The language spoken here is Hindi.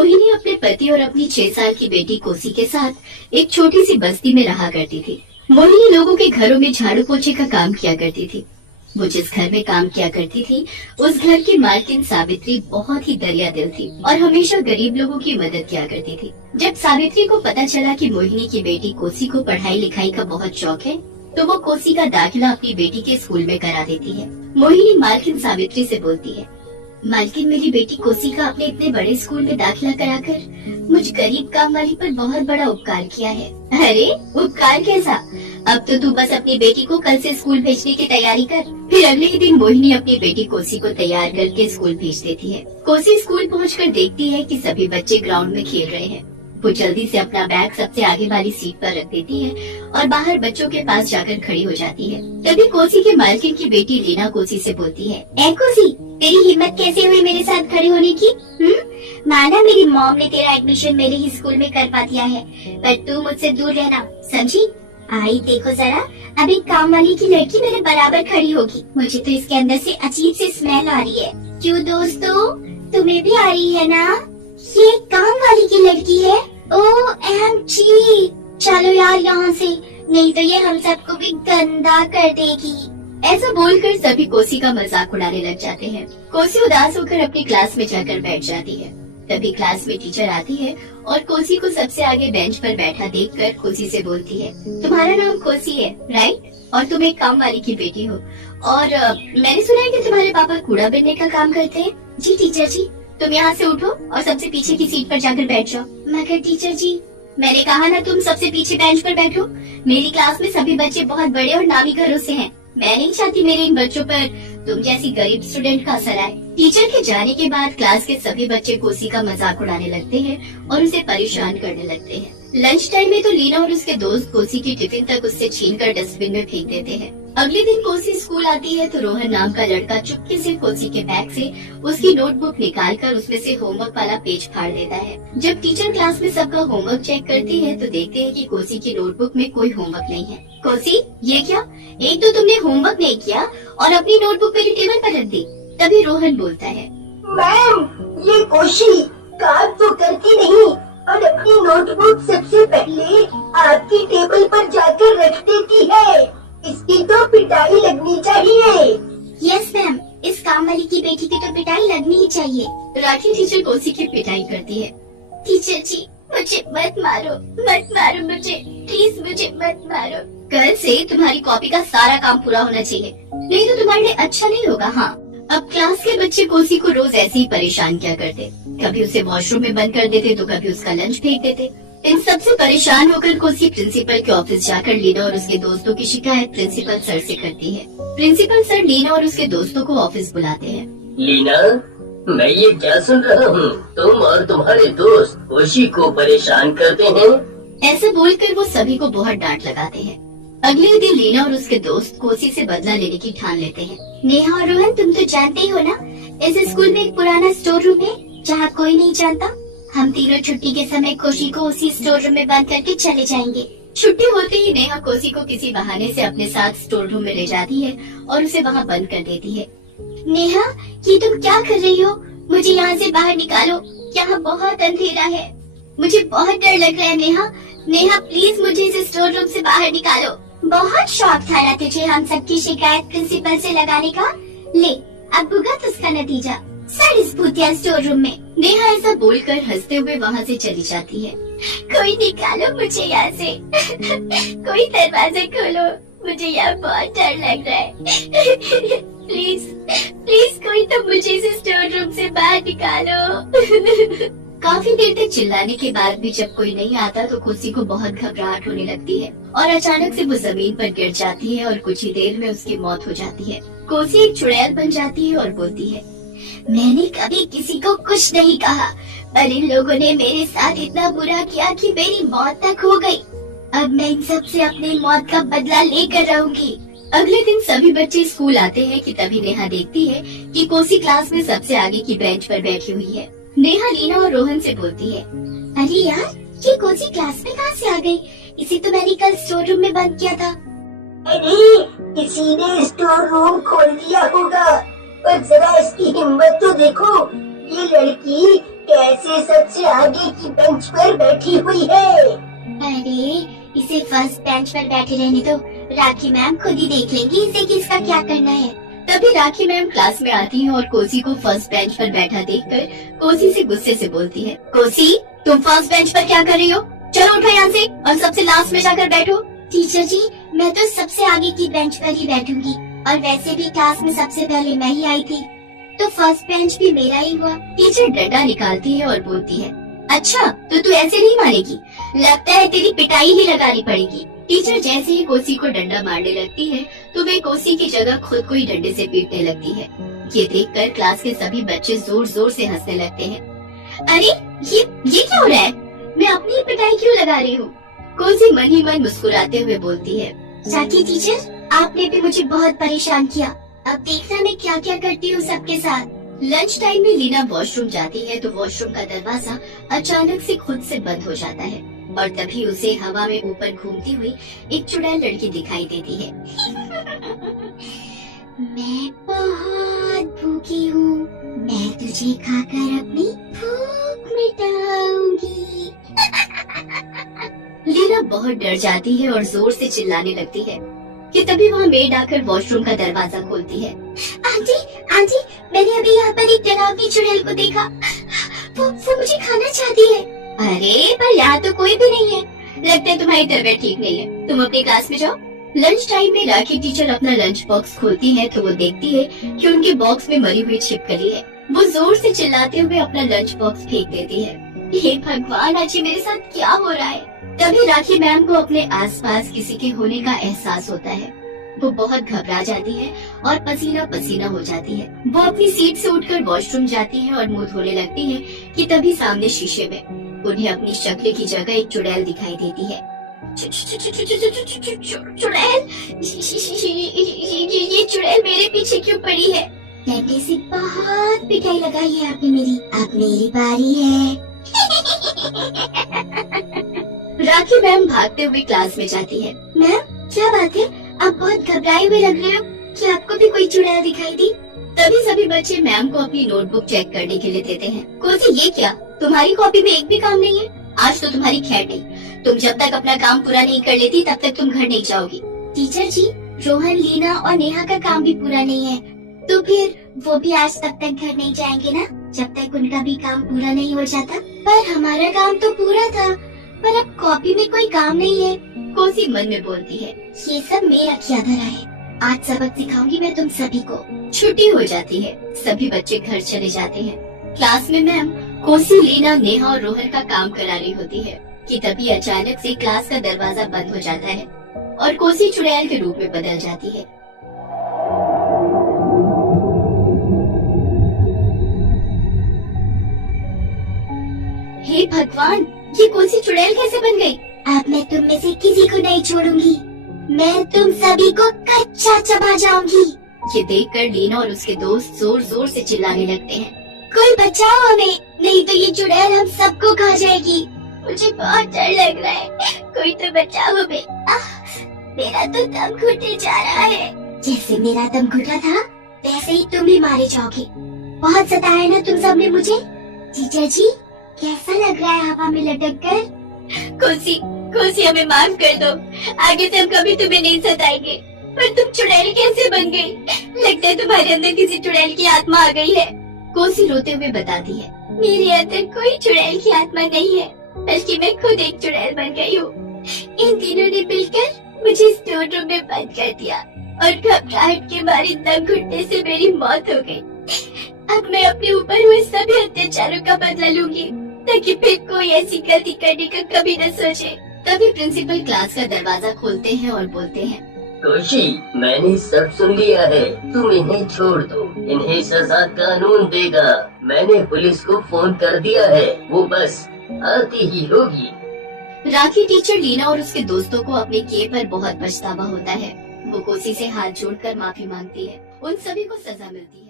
मोहिनी अपने पति और अपनी 6 साल की बेटी कोसी के साथ एक छोटी सी बस्ती में रहा करती थी। मोहिनी लोगों के घरों में झाड़ू पोछे का काम किया करती थी। वो जिस घर में काम किया करती थी, उस घर की मालकिन सावित्री बहुत ही दरिया दिल थी और हमेशा गरीब लोगों की मदद किया करती थी। जब सावित्री को पता चला कि मोहिनी की बेटी कोसी को पढ़ाई लिखाई का बहुत शौक है, तो वो कोसी का दाखिला अपनी बेटी के स्कूल में करा देती है। मोहिनी मालकिन सावित्री से बोलती है, मालकिन मेरी बेटी कोसी का अपने इतने बड़े स्कूल में दाखिला कराकर मुझ गरीब काम वाली पर बहुत बड़ा उपकार किया है। अरे उपकार कैसा? अब तो तू बस अपनी बेटी को कल से स्कूल भेजने की तैयारी कर। फिर अगले ही दिन मोहिनी अपनी बेटी कोसी को तैयार करके स्कूल भेज देती है। कोसी स्कूल पहुंचकर देखती है कि सभी बच्चे ग्राउंड में खेल रहे हैं। वो जल्दी से अपना बैग सबसे आगे वाली सीट पर रख देती है और बाहर बच्चों के पास जाकर खड़ी हो जाती है। तभी कोसी के मालकिन की बेटी लीना कोसी से बोलती है, ए कोसी, तेरी हिम्मत कैसे हुई मेरे साथ खड़ी होने की? माना मेरी मॉम ने तेरा एडमिशन मेरे ही स्कूल में करवा दिया है, पर तू मुझसे दूर रहना, समझी? आई देखो जरा, अब एक काम वाली की लड़की मेरे बराबर खड़ी होगी। मुझे तो इसके अंदर से अजीब सी स्मेल आ रही है। क्यों दोस्तों, तुम्हें भी आ रही है ना? ये काम वाली की लड़की है। OMG, चलो यार यहाँ से, नहीं तो ये हम सबको भी गंदा कर देगी। ऐसा बोलकर सभी कोसी का मजाक उड़ाने लग जाते हैं। कोसी उदास होकर अपनी क्लास में जाकर बैठ जाती है। तभी क्लास में टीचर आती है और कोसी को सबसे आगे बेंच पर बैठा देखकर कोसी से बोलती है, तुम्हारा नाम कोसी है, राइट? और तुम एक काम वाली की बेटी हो, और मैंने सुना है कि तुम्हारे पापा कूड़ा बीनने का काम करते हैं। जी टीचर जी। तुम यहाँ से उठो और सबसे पीछे की सीट पर जाकर बैठ जाओ। मगर टीचर जी, मैंने कहा ना तुम सबसे पीछे बेंच पर बैठो। मेरी क्लास में सभी बच्चे बहुत बड़े और नामी घरों से हैं। मैं नहीं चाहती मेरे इन बच्चों पर तुम जैसी गरीब स्टूडेंट का असर आए। टीचर के जाने के बाद क्लास के सभी बच्चे कोसी का मजाक उड़ाने लगते हैं और उसे परेशान करने लगते हैं। लंच टाइम में तो लीना और उसके दोस्त कोसी की टिफिन तक उससे छीनकर डस्टबिन में फेंक देते हैं। अगले दिन कोसी स्कूल आती है तो रोहन नाम का लड़का चुपके से कोसी के बैग से उसकी नोटबुक निकालकर उसमें से होमवर्क वाला पेज फाड़ देता है। जब टीचर क्लास में सबका होमवर्क चेक करती है तो देखते हैं कि कोसी की नोटबुक में कोई होमवर्क नहीं है। कोसी, ये क्या? एक तो तुमने होमवर्क नहीं किया और अपनी नोटबुक मेरी टेबल पर रख दी। तभी रोहन बोलता है, मैम, ये कोशी काम तो करती नहीं और अपनी नोटबुक सबसे पहले आपकी टेबल पर जाकर रख देती है। इसकी तो पिटाई लगनी चाहिए। यस मैम, इस काम वाली की बेटी की तो पिटाई लगनी ही चाहिए। राखी टीचर कोसी की पिटाई करती है। टीचर जी, मुझे मत मारो मुझे, प्लीज मुझे मत मारो। कल से तुम्हारी कॉपी का सारा काम पूरा होना चाहिए, नहीं तो तुम्हारे लिए अच्छा नहीं होगा। हाँ, अब क्लास के बच्चे कोसी को रोज ऐसे ही परेशान किया करते। कभी उसे वॉशरूम में बंद कर देते तो कभी उसका लंच फेंक देते। इन सब से परेशान होकर कोसी प्रिंसिपल के ऑफिस जाकर लीना और उसके दोस्तों की शिकायत प्रिंसिपल सर से करती है। प्रिंसिपल सर लीना और उसके दोस्तों को ऑफिस बुलाते हैं। लीना, मैं ये क्या सुन रहा हूँ, तुम और तुम्हारे दोस्त कोसी को परेशान करते हैं। ऐसे बोलकर वो सभी को बहुत डांट लगाते हैं। अगले दिन लीना और उसके दोस्त कोसी से बदला लेने की ठान लेते हैं। नेहा और रोहन, तुम तो जानते ही हो ना, इस स्कूल में एक पुराना स्टोर रूम है जहाँ कोई नहीं जानता। हम तीनों छुट्टी के समय कोसी को उसी स्टोर रूम में बंद करके चले जाएंगे। छुट्टी होते ही नेहा कोसी को किसी बहाने से अपने साथ स्टोर रूम में ले जाती है और उसे वहाँ बंद कर देती है। नेहा, ये तुम क्या कर रही हो? मुझे यहाँ से बाहर निकालो, यहाँ बहुत अंधेरा है। मुझे बहुत डर लग रहा है नेहा। नेहा प्लीज मुझे इस स्टोर रूम से बाहर निकालो। बहुत शौक था ना तुझे हम सबकी शिकायत प्रिंसिपल से लगाने का? ले, अब भुगत उसका नतीजा। सर इस भूतिया स्टोर रूम में। नेहा ऐसा बोलकर हंसते हुए वहाँ से चली जाती है। कोई निकालो मुझे यहाँ से। कोई दरवाजा खोलो, मुझे यहाँ बहुत डर लग रहा है। प्लीज कोई तो मुझे इस स्टोर रूम से बाहर निकालो। काफी देर तक चिल्लाने के बाद भी जब कोई नहीं आता तो कोसी को बहुत घबराहट होने लगती है और अचानक से वो जमीन पर गिर जाती है और कुछ ही देर में उसकी मौत हो जाती है। कोसी एक चुड़ैल बन जाती है और बोलती है, मैंने कभी किसी को कुछ नहीं कहा, पर इन लोगों ने मेरे साथ इतना बुरा किया कि मेरी मौत तक हो गई। अब मैं इन सब से अपनी मौत का बदला लेकर रहूंगी। अगले दिन सभी बच्चे स्कूल आते हैं कि तभी नेहा देखती है कि कोसी क्लास में सबसे आगे की बेंच पर बैठी हुई है। नेहा लीना और रोहन से बोलती है, अरे यार, ये कोसी क्लास में कहाँ से आ गई? इसे तो मैंने कल स्टोर रूम में बंद किया था। अरे, किसी ने स्टोर रूम खोल दिया होगा। पर जरा इसकी हिम्मत तो देखो, ये लड़की कैसे सबसे आगे की बेंच पर बैठी हुई है? अरे इसे फर्स्ट बेंच पर बैठे रहने दो, राखी मैम खुद ही देख लेंगी इसे किसका क्या करना है। तभी राखी मैम क्लास में आती है और कोसी को फर्स्ट बेंच पर बैठा देखकर कोसी से गुस्से से बोलती है, कोसी तुम फर्स्ट बेंच पर क्या कर रही हो? चलो उठो यहाँ से और सबसे लास्ट में जाकर बैठो। टीचर जी मैं तो सबसे आगे की बेंच पर ही बैठूंगी, और वैसे भी क्लास में सबसे पहले मैं ही आई थी, तो फर्स्ट बेंच भी मेरा ही हुआ। टीचर डंडा निकालती है और बोलती है, अच्छा तो तू ऐसे नहीं मानेगी, लगता है तेरी पिटाई ही लगानी पड़ेगी। टीचर जैसे ही कोसी को डंडा मारने लगती है तो वे कोसी की जगह खुद को ही डंडे से पीटने लगती है। ये देखकर क्लास के सभी बच्चे जोर जोर से हंसने लगते हैं। अरे ये क्या हो रहा है? मैं अपनी ही पिटाई क्यों लगा रही हूँ? कोसी मन ही मन मुस्कुराते हुए बोलती है, राखी टीचर आपने भी मुझे बहुत परेशान किया, अब देखना मैं क्या क्या करती हूँ सबके साथ। लंच टाइम में लीना वॉशरूम जाती है तो वॉशरूम का दरवाजा अचानक से खुद से बंद हो जाता है और तभी उसे हवा में ऊपर घूमती हुई एक चुड़ैल लड़की दिखाई देती है। मैं बहुत भूखी हूँ, मैं तुझे खाकर अपनी भूख मिटाऊंगी। लीना बहुत डर जाती है और जोर से चिल्लाने लगती है कि तभी वहाँ मेड आकर वॉशरूम का दरवाजा खोलती है। आंटी आंटी मैंने अभी यहाँ पर एक डरावनी चुड़ैल को देखा, वो मुझे खाना चाहती है। अरे पर यहाँ तो कोई भी नहीं है, लगता है तुम्हारी तबीयत ठीक नहीं है, तुम अपनी क्लास में जाओ। लंच टाइम में राखी टीचर अपना लंच बॉक्स खोलती है तो वो देखती है कि उनके बॉक्स में मरी हुई छिपकली है। वो जोर से चिल्लाते हुए अपना लंच बॉक्स फेंक देती है। हे भगवान आज ये मेरे साथ क्या हो रहा है? तभी राखी मैम को अपने आसपास किसी के होने का एहसास होता है। वो बहुत घबरा जाती है और पसीना पसीना हो जाती है। वो अपनी सीट से उठकर वॉशरूम जाती है और मुंह धोने लगती है कि तभी सामने शीशे में उन्हें अपनी शक्ल की जगह एक चुड़ैल दिखाई देती है। चुड़ैल, ये चुड़ैल मेरे पीछे क्यों पड़ी है? डंडे से बहुत पिटाई लगाई है आपने मेरी, अब मेरी बारी है। राखी मैम भागते हुए क्लास में जाती है। मैम क्या बात है, आप बहुत घबराए हुए लग रहे हो, कि आपको भी कोई चुड़ैल दिखाई दी? तभी सभी बच्चे मैम को अपनी नोटबुक चेक करने के लिए देते हैं। कोसी ये क्या, तुम्हारी कॉपी में एक भी काम नहीं है? आज तो तुम्हारी खैर नहीं, तुम जब तक अपना काम पूरा नहीं कर लेती तब तक तुम घर नहीं जाओगी। टीचर जी रोहन, लीना और नेहा का काम भी पूरा नहीं है, तो फिर वो भी आज तब तक घर नहीं जाएंगे ना, जब तक उनका भी काम पूरा नहीं हो जाता। पर हमारा काम तो पूरा था, पर अब कॉपी में कोई काम नहीं है। कोसी मन में बोलती है, ये सब मेरा क्या धरा है, आज सबक सिखाऊंगी मैं तुम सभी को। छुट्टी हो जाती है, सभी बच्चे घर चले जाते हैं। क्लास में मैम कोसी, लीना, नेहा और रोहन का काम करा रही होती है कि तभी अचानक से क्लास का दरवाजा बंद हो जाता है और कोसी चुड़ैल के रूप में बदल जाती है। हे भगवान, ये कोसी चुड़ैल कैसे बन गई? अब मैं तुम में से किसी को नहीं छोड़ूंगी, मैं तुम सभी को कच्चा चबा जाऊंगी। ये देखकर लीना और उसके दोस्त जोर जोर से चिल्लाने लगते हैं, कोई बचाओ हमें, नहीं तो ये चुड़ैल हम सबको खा जाएगी। मुझे बहुत डर लग रहा है, कोई तो बचाओ हमें। मेरा तो दम घुटने जा रहा है। जैसे मेरा दम घुटा था वैसे ही तुम भी मारे जाओगे। बहुत सताया ना तुम सबने मुझे। टीचर जी कैसा लग रहा है हवा में लटक कर? कोसी हमें माफ कर दो, आगे से हम कभी तुम्हें नहीं सताएंगे। पर तुम चुड़ैल कैसे बन गई? लगता है तुम्हारे अंदर किसी चुड़ैल की आत्मा आ गई है। कोसी रोते हुए बताती है, मेरे अंदर कोई चुड़ैल की आत्मा नहीं है, बल्कि मैं खुद एक चुड़ैल बन गई हूँ। इन तीनों ने मिलकर मुझे स्टोर रूम में बंद कर दिया और घबराहट के मारे दम घुटने से मेरी मौत हो गई। अब मैं अपने ऊपर हुए सभी अत्याचारों का बदला लूंगी, ताकि फिर कोई ऐसी गलती करने का कभी न सोचे। तभी प्रिंसिपल क्लास का दरवाजा खोलते हैं और बोलते हैं, कोशी, मैंने सब सुन लिया है, तुम इन्हें छोड़ दो, इन्हें सजा कानून देगा। मैंने पुलिस को फोन कर दिया है, वो बस आती ही होगी। राखी टीचर लीना और उसके दोस्तों को अपने किए पर बहुत पछतावा होता है। वो कोसी से हाथ जोड़कर माफी मांगती है, उन सभी को सजा मिलती है।